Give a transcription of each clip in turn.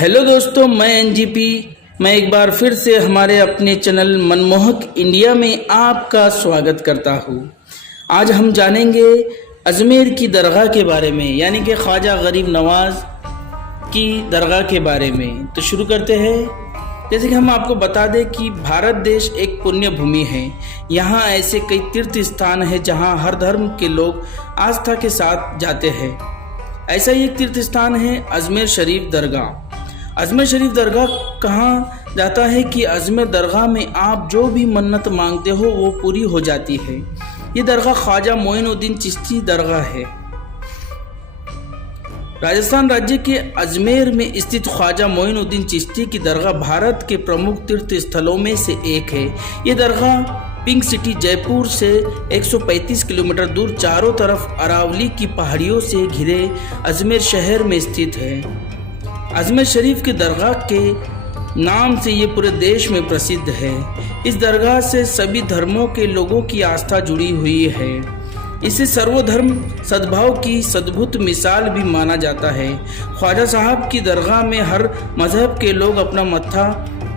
Hello दोस्तों, मैं NGP. मैं एक बार फिर से हमारे अपने चैनल मनमोहक इंडिया में आपका स्वागत करता हूँ। आज हम जानेंगे अजमेर की दरगाह के बारे में, यानी कि ख्वाजा गरीब नवाज की दरगाह के बारे में। तो शुरू करते हैं। जैसे कि हम आपको बता दें कि भारत देश एक पुण्य भूमि है। यहाँ ऐसे कई तीर्थ स्थान हैं जहाँ हर धर्म के लोग आस्था के साथ जाते हैं। ऐसा ही एक तीर्थ स्थान है अजमेर शरीफ दरगाह। अजमेर शरीफ दरगाह कहाँ जाता है कि अजमेर दरगाह में आप जो भी मन्नत मांगते हो वो पूरी हो जाती है। ये दरगाह ख्वाजा मोइनुद्दीन चिश्ती दरगाह है। राजस्थान राज्य के अजमेर में स्थित ख्वाजा मोइनुद्दीन चिश्ती की दरगाह भारत के प्रमुख तीर्थ स्थलों में से एक है। ये दरगाह पिंक सिटी जयपुर से 135 किलोमीटर दूर चारों तरफ अरावली की पहाड़ियों से घिरे अजमेर शहर में स्थित है। अजमेर शरीफ की दरगाह के नाम से ये पूरे देश में प्रसिद्ध है। इस दरगाह से सभी धर्मों के लोगों की आस्था जुड़ी हुई है। इसे सर्वधर्म सद्भाव की सद्भुत मिसाल भी माना जाता है। ख्वाजा साहब की दरगाह में हर मजहब के लोग अपना मत्था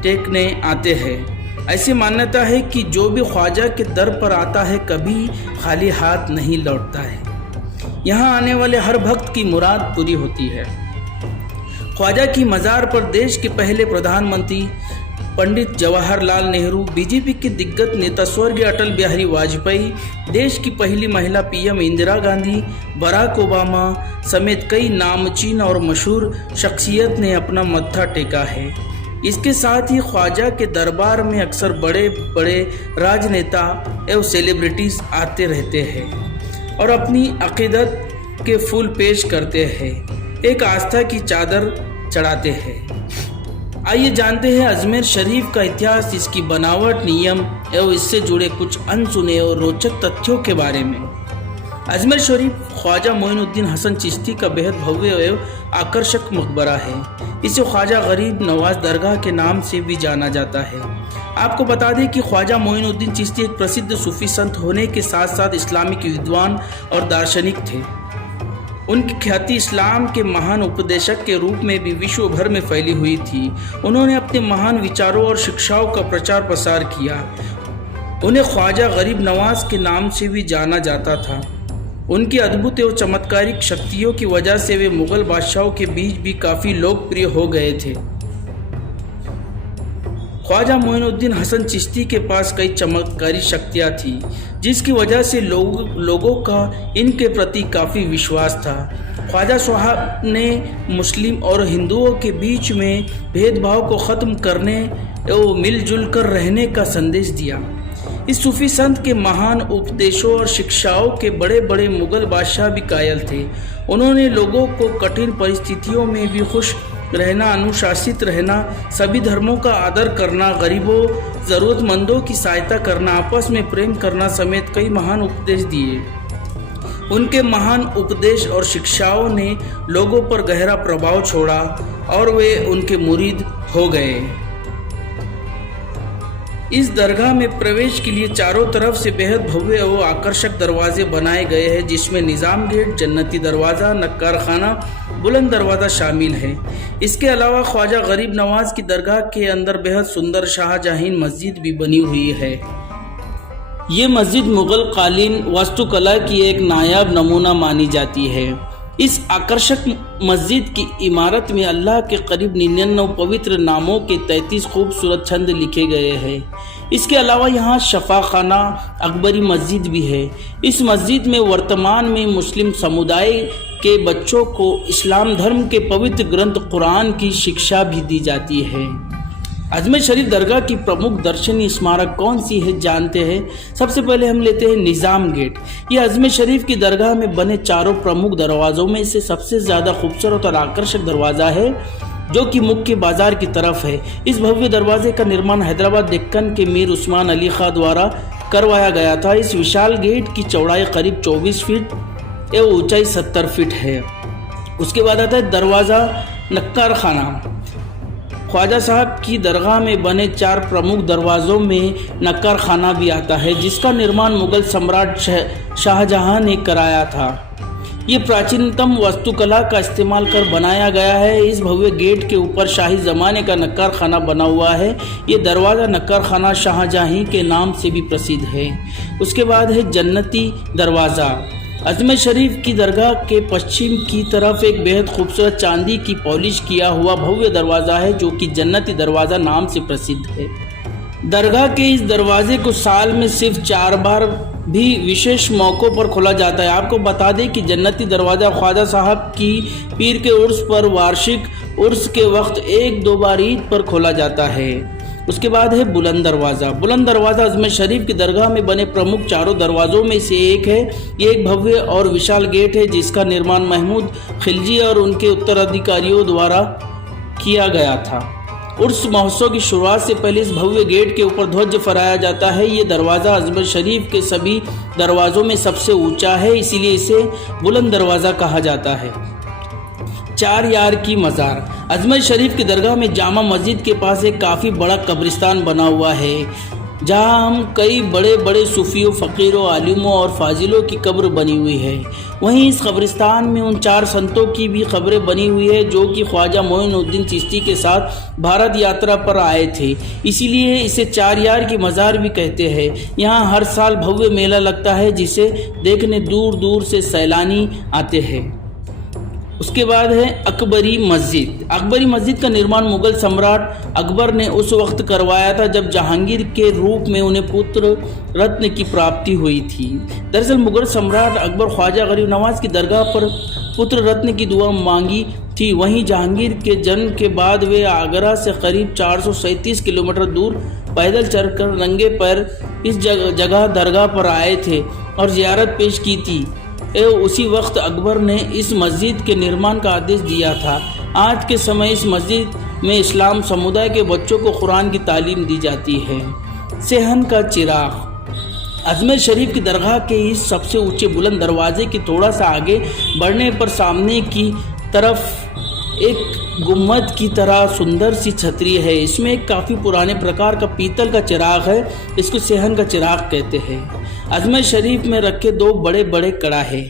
टेकने आते हैं। ऐसी मान्यता है कि जो भी ख्वाजा के दर पर आता है कभी खाली हाथ नहीं लौटता है। यहाँ आने वाले हर भक्त की मुराद पूरी होती है। ख्वाजा की मज़ार पर देश के पहले प्रधानमंत्री पंडित जवाहरलाल नेहरू, बीजेपी के दिग्गज नेता स्वर्गीय अटल बिहारी वाजपेयी, देश की पहली महिला PM Indira Gandhi, Barack Obama समेत कई नामचीन और मशहूर शख्सियत ने अपना मत्था टेका है। इसके साथ ही ख्वाजा के दरबार में अक्सर बड़े बड़े राजनेता एवं सेलिब्रिटीज़ आते रहते हैं और अपनी अकीदत के फूल पेश करते हैं, एक आस्था की चादर चढ़ाते हैं। आइए जानते हैं अजमेर शरीफ का इतिहास, इसकी बनावट, नियम एवं इससे जुड़े कुछ अनसुने और रोचक तथ्यों के बारे में। अजमेर शरीफ ख्वाजा मोइनुद्दीन हसन चिश्ती का बेहद भव्य एवं आकर्षक मकबरा है। इसे ख्वाजा गरीब नवाज दरगाह के नाम से भी जाना जाता है। आपको बता दें कि ख्वाजा मोइनुद्दीन चिश्ती एक प्रसिद्ध सूफी संत होने के साथ साथ इस्लामिक विद्वान और दार्शनिक थे। उनकी ख्याति इस्लाम के महान उपदेशक के रूप में भी विश्व भर में फैली हुई थी। उन्होंने अपने महान विचारों और शिक्षाओं का प्रचार प्रसार किया। उन्हें ख्वाजा गरीब नवाज के नाम से भी जाना जाता था। उनकी अद्भुत एवं चमत्कारिक शक्तियों की वजह से वे मुगल बादशाहों के बीच भी काफ़ी लोकप्रिय हो गए थे। ख्वाजा मोइनुद्दीन हसन चिश्ती के पास कई चमत्कारी शक्तियाँ थीं, जिसकी वजह से लोगों का इनके प्रति काफ़ी विश्वास था। ख्वाजा साहब ने मुस्लिम और हिंदुओं के बीच में भेदभाव को ख़त्म करने एवं मिलजुल कर रहने का संदेश दिया। इस सूफी संत के महान उपदेशों और शिक्षाओं के बड़े बड़े मुगल बादशाह भी कायल थे। उन्होंने लोगों को कठिन परिस्थितियों में भी खुश रहना, अनुशासित रहना, सभी धर्मों का आदर करना, गरीबों ज़रूरतमंदों की सहायता करना, आपस में प्रेम करना समेत कई महान उपदेश दिए। उनके महान उपदेश और शिक्षाओं ने लोगों पर गहरा प्रभाव छोड़ा और वे उनके मुरीद हो गए। इस दरगाह में प्रवेश के लिए चारों तरफ से बेहद भव्य और आकर्षक दरवाजे बनाए गए हैं, जिसमें निज़ाम गेट, जन्नती दरवाज़ा, नक्कार खाना, बुलंद दरवाज़ा शामिल है। इसके अलावा ख्वाजा गरीब नवाज की दरगाह के अंदर बेहद सुंदर शाहजहां मस्जिद भी बनी हुई है। ये मस्जिद मुगल कालीन वास्तुकला की एक नायाब नमूना मानी जाती है। इस आकर्षक मस्जिद की इमारत में अल्लाह के करीब 99 पवित्र नामों के 33 खूबसूरत छंद लिखे गए हैं। इसके अलावा यहाँ शफा खाना, अकबरी मस्जिद भी है। इस मस्जिद में वर्तमान में मुस्लिम समुदाय के बच्चों को इस्लाम धर्म के पवित्र ग्रंथ कुरान की शिक्षा भी दी जाती है। अजमेर शरीफ दरगाह की प्रमुख दर्शनीय स्मारक कौन सी है जानते हैं। सबसे पहले हम लेते हैं निज़ाम गेट। ये अजमेर शरीफ की दरगाह में बने चारों प्रमुख दरवाज़ों में से सबसे ज़्यादा खूबसूरत और आकर्षक दरवाज़ा है, जो कि मुख्य बाजार की तरफ है। इस भव्य दरवाजे का निर्माण हैदराबाद डेक्कन के मीर उस्मान अली खां द्वारा करवाया गया था। इस विशाल गेट की चौड़ाई करीब 24 फीट एवं ऊंचाई 70 फीट है। उसके बाद आता है दरवाज़ा नक्कार खाना। ख्वाजा साहब की दरगाह में बने 4 प्रमुख दरवाज़ों में नक्कार खाना भी आता है, जिसका निर्माण मुगल सम्राट शाहजहां ने कराया था। ये प्राचीनतम वास्तुकला का इस्तेमाल कर बनाया गया है। इस भव्य गेट के ऊपर शाही ज़माने का नक्कार खाना बना हुआ है। ये दरवाज़ा नक्कार खाना शाहजहाँ के नाम से भी प्रसिद्ध है। उसके बाद है जन्नती दरवाज़ा। अजमेर शरीफ की दरगाह के पश्चिम की तरफ एक बेहद खूबसूरत चांदी की पॉलिश किया हुआ भव्य दरवाज़ा है, जो कि जन्नती दरवाज़ा नाम से प्रसिद्ध है। दरगाह के इस दरवाजे को साल में सिर्फ 4 बार भी विशेष मौक़ों पर खोला जाता है। आपको बता दें कि जन्नती दरवाज़ा ख्वाजा साहब की पीर के उर्स पर वार्षिक उर्स के वक्त 1-2 बार ईद पर खोला जाता है। उसके बाद है बुलंद दरवाज़ा। बुलंद दरवाज़ा अजमेर शरीफ की दरगाह में बने प्रमुख 4 दरवाज़ों में से एक है। ये एक भव्य और विशाल गेट है जिसका निर्माण महमूद खिलजी और उनके उत्तराधिकारियों द्वारा किया गया था। उर्स महोत्सव की शुरुआत से पहले इस भव्य गेट के ऊपर ध्वज फहराया जाता है। ये दरवाज़ा अजमेर शरीफ के सभी दरवाज़ों में सबसे ऊंचा है, इसीलिए इसे बुलंद दरवाज़ा कहा जाता है। 4 यार की मज़ार। अजमेर शरीफ की दरगाह में जामा मस्जिद के पास एक काफ़ी बड़ा कब्रिस्तान बना हुआ है, जहां हम कई बड़े बड़े सूफियों, फ़कीरों, आलिमों और फाजिलों की कब्र बनी हुई है। वहीं इस कब्रिस्तान में उन 4 संतों की भी कब्रें बनी हुई है जो कि ख्वाजा मोइनुद्दीन चिश्ती के साथ भारत यात्रा पर आए थे, इसीलिए इसे 4 यार की मज़ार भी कहते हैं। यहाँ हर साल भव्य मेला लगता है जिसे देखने दूर दूर से सैलानी आते हैं। उसके बाद है अकबरी मस्जिद। अकबरी मस्जिद का निर्माण मुगल सम्राट अकबर ने उस वक्त करवाया था जब जहांगीर के रूप में उन्हें पुत्र रत्न की प्राप्ति हुई थी। दरअसल मुगल सम्राट अकबर ख्वाजा गरीब नवाज की दरगाह पर पुत्र रत्न की दुआ मांगी थी। वहीं जहांगीर के जन्म के बाद वे आगरा से करीब 437 किलोमीटर दूर पैदल चलकर नंगे पैर इस जगह दरगाह पर आए थे और ज़ियारत पेश की थी। उसी वक्त अकबर ने इस मस्जिद के निर्माण का आदेश दिया था। आज के समय इस मस्जिद में इस्लाम समुदाय के बच्चों को कुरान की तालीम दी जाती है। सेहन का चिराग। अजमेर शरीफ की दरगाह के इस सबसे ऊंचे बुलंद दरवाजे के थोड़ा सा आगे बढ़ने पर सामने की तरफ एक गुम्मद की तरह सुंदर सी छतरी है। इसमें एक काफ़ी पुराने प्रकार का पीतल का चिराग है, इसको सेहन का चिराग कहते हैं। अजमेर शरीफ में रखे 2 बड़े बड़े कड़ाहे।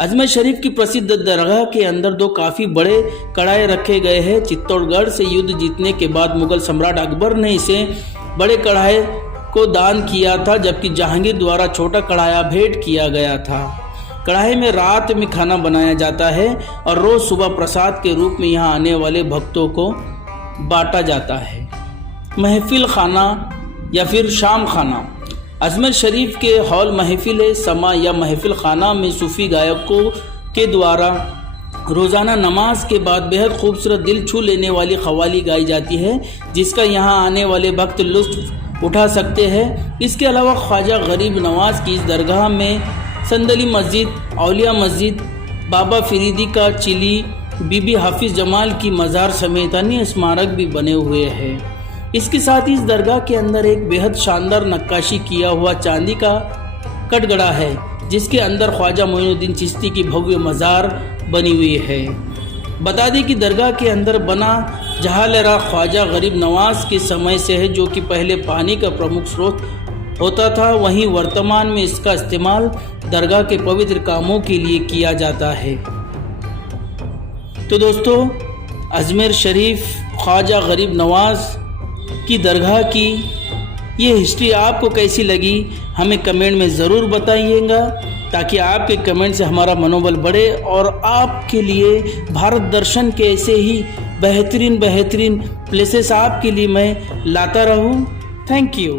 अजमेर शरीफ की प्रसिद्ध दरगाह के अंदर 2 काफ़ी बड़े कड़ाहे रखे गए हैं। चित्तौड़गढ़ से युद्ध जीतने के बाद मुगल सम्राट अकबर ने इसे बड़े कड़ाहे को दान किया था, जबकि जहांगीर द्वारा छोटा कड़ाहा भेंट किया गया था। कड़ाहे में रात में खाना बनाया जाता है और रोज़ सुबह प्रसाद के रूप में यहाँ आने वाले भक्तों को बांटा जाता है। महफिल खाना या फिर शाम खाना। अजमेर शरीफ के हॉल महफिल समा या महफिल खाना में सूफ़ी गायकों के द्वारा रोज़ाना नमाज के बाद बेहद खूबसूरत दिल छू लेने वाली क़व्वाली गाई जाती है, जिसका यहाँ आने वाले भक्त लुत्फ़ उठा सकते हैं। इसके अलावा ख्वाजा गरीब नवाज की इस दरगाह में संदली मस्जिद, औलिया मस्जिद, बाबा फरीदी का चिली, बीबी हाफिज़ जमाल की मज़ार समेत अन्य स्मारक भी बने हुए हैं। इसके साथ ही इस दरगाह के अंदर एक बेहद शानदार नक्काशी किया हुआ चांदी का कटगड़ा है, जिसके अंदर ख्वाजा मोइनुद्दीन चिश्ती की भव्य मज़ार बनी हुई है। बता दें कि दरगाह के अंदर बना जहालरा ख्वाजा गरीब नवाज के समय से है, जो कि पहले पानी का प्रमुख स्रोत होता था। वहीं वर्तमान में इसका इस्तेमाल दरगाह के पवित्र कामों के लिए किया जाता है। तो दोस्तों, अजमेर शरीफ ख्वाजा गरीब नवाज की दरगाह की ये हिस्ट्री आपको कैसी लगी हमें कमेंट में ज़रूर बताइएगा, ताकि आपके कमेंट से हमारा मनोबल बढ़े और आपके लिए भारत दर्शन के ऐसे ही बेहतरीन प्लेसेस आपके लिए मैं लाता रहूं। Thank you.